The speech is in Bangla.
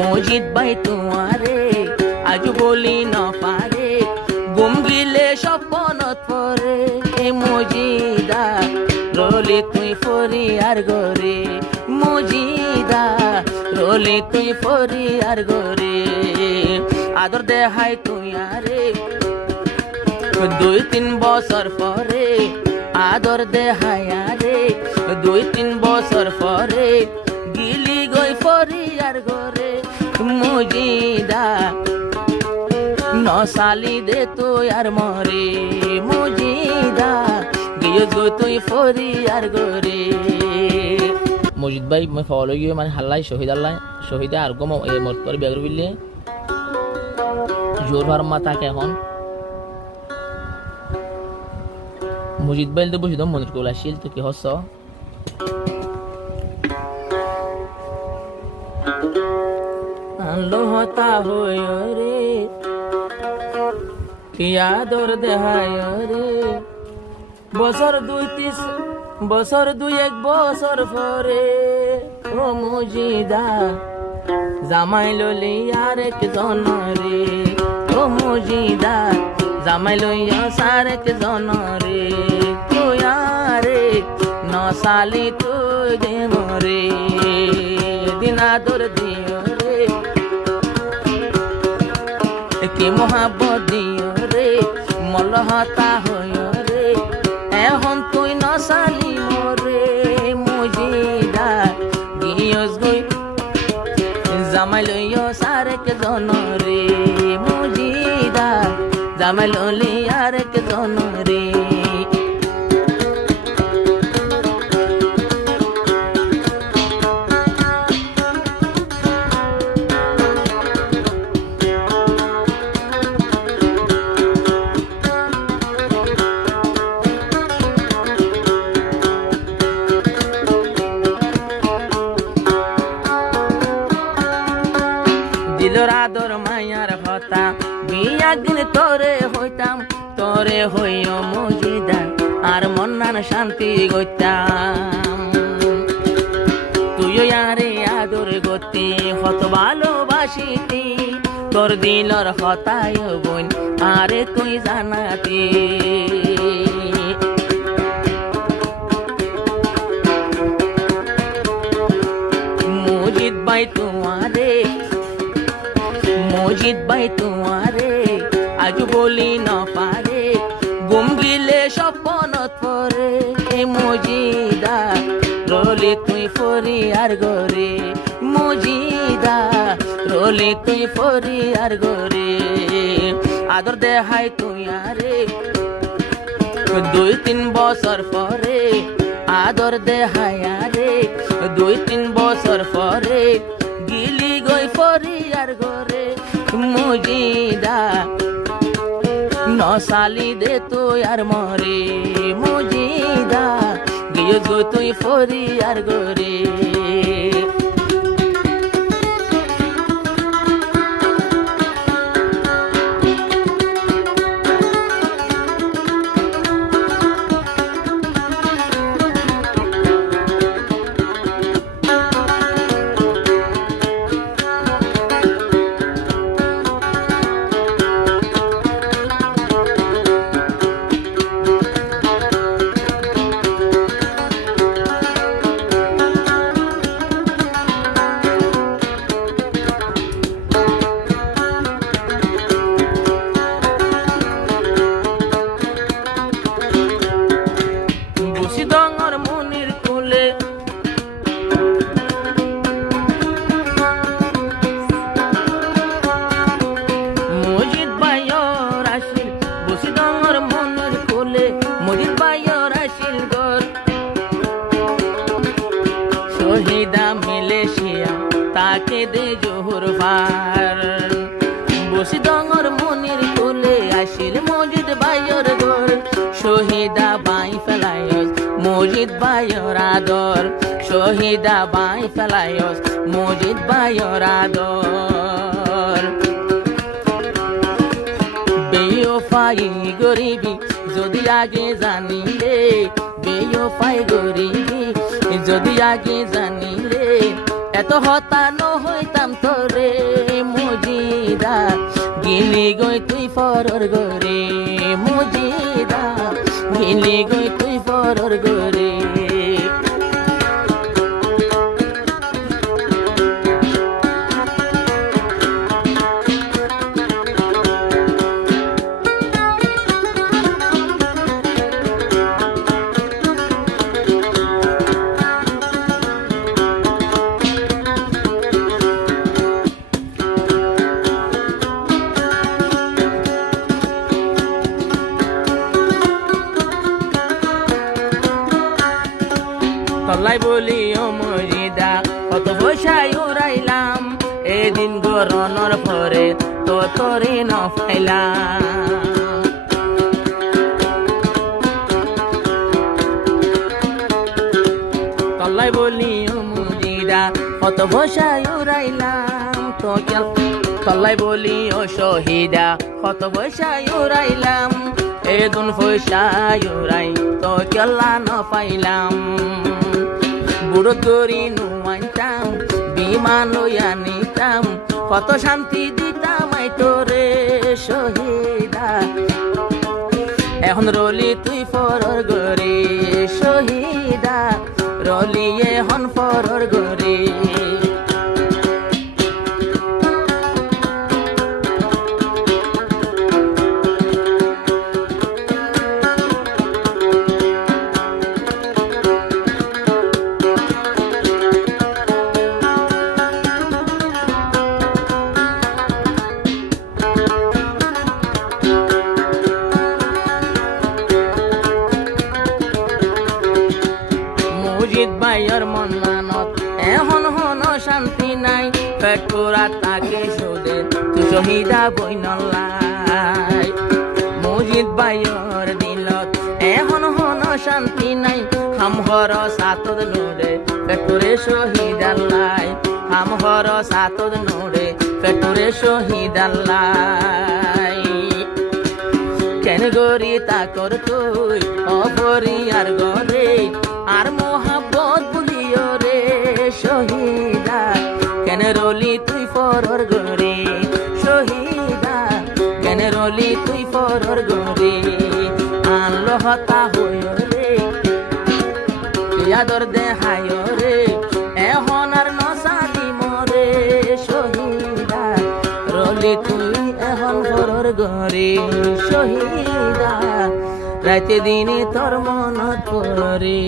মজিদ ভাই তোমারে আজ বলি না পারে গুম গিলে স্বপ্নত পরে মজিদা রলি তুই ফরি আর গরে মজিদা রলি তুই ফরি আর গরে আদর দেহাই তুই আরে 2-3 বছর পরে আদর দেহাই আরে 2-3 বছর পরে গিলি গই ফরি আর গরে মজিদা নসালি দে তুই আর মরে মজিদা গিয়স গো তুই ফরি আর গরে মজিদ ভাই মই ফলো গিয়ে মানে হাল্লাই শহীদে আর গো মরত পরে বেগর বিলে জোর ভার মাতাকে এখন মজিদ ভাই তো বসে তো মনির কোলা শিল তো কি হস আনলো হতা হই রে কি আদর দেহায় রে বছর 2-1 বছর পরে ও মজিদা জামাই ললি আর এক জন রে ও মজিদা জামাই লইয়া সার এক জন রে তুই আরে নসালি তুই দে মরে দিন আদর দিও রে কি মোহাব্বত দিও রে মলহতা হইও রে এখন তুই নসালি মরে মজিদা গিয়স গই জামাই লইয়া সার এক জন রে মজিদা জামাই ললি আর এক জন রে দিলর আদর মায়ার হতা বিয়া দিন তোরে হইতাম তোরে হইও মজিদা আর মন্নান শান্তি গইতাম তুইও আরে আদর গতি হত ভালোবাসিতি তোর দিলর হতায় বোন আরে তুই জানাতি মজিদ ভাই তোমারে আজ বলি না পারে গুম গিলে স্বপ্নত পরে মজিদা রলি তুই ফরি আর গরে মজিদা রলি তুই ফরি আর গরে আদর দেহাই তুই আরে 2-3 বছর পরে আদর দেহাই আরে 2-3 বছর পরে গিলি গই ফরি আর গরে মজিদা নসালি দে তুই আর মরে মজিদা গিয়স গো তুই ফরি আর গরে শহীদা মালয়েশিয়া তাকে দে জোহর ভার বসি ডঙর মনির কোলে আসিল মজিদ ভাইয়ের ঘর শহীদা বাই ফেলায়স মজিদ ভাইয়ের আদর শহীদা বাই ফেলায়স মজিদ ভাইয়ের আদর বেওফাই গরিবি যদি আগে জানিলে বেওফাই গরিবি যদি আগে জানিলে এত হতানো হইতাম তো ফরর গরে মুজিদা গিলি গই তুই ফরর গরে তলাই বলি ও মরিদা কত পয়সায় উড়াইলাম এদিন গরনের পরে তো তরে ন পাইলাম তলাই বলি ও মরিদা কত পয়সায় উড়াইলাম তো তলাই বলি ও শহীদা কত পয়সায় উড়াইলাম এদিন পয়সায় উড়াই তো কেলা ন পাইলাম বুড়ো তরি নুমাইতাম বিমান লইয়া নিতাম কত শান্তি দিতাম আই তোরে শহীদা এখন রলি তুই ফরর গরে শহীদা রলি এখন ফরর গরে মুজিদ ভাইয়ের মন মানত এখন হন শান্তি নাই পেট পুরা তাকে সুদে তুই শহীদা বইনলাই মুজিদ ভাইয়ের দিলত এখন হন শান্তি নাই হামহর সাতদ নোড়ে পেটুরে শহীদাল্লাই হামহর সাতদ নোড়ে পেটুরে শহীদাল্লাই কেন গরি তা কর তুই অপরি আর গরে আর মোহাব্বত বলিও রে শহীদা কেন রলি তুই ফরর গরে শহীদা কেন রলি তুই ফরর গরে আনলো হতা হইও রে ইয়াদর দেহায় রে এখন আর নসাদি মরে শহীদা রলি তুই এখন ফরর গরে শহীদা রাতে দিনে তোর মনত পড়ে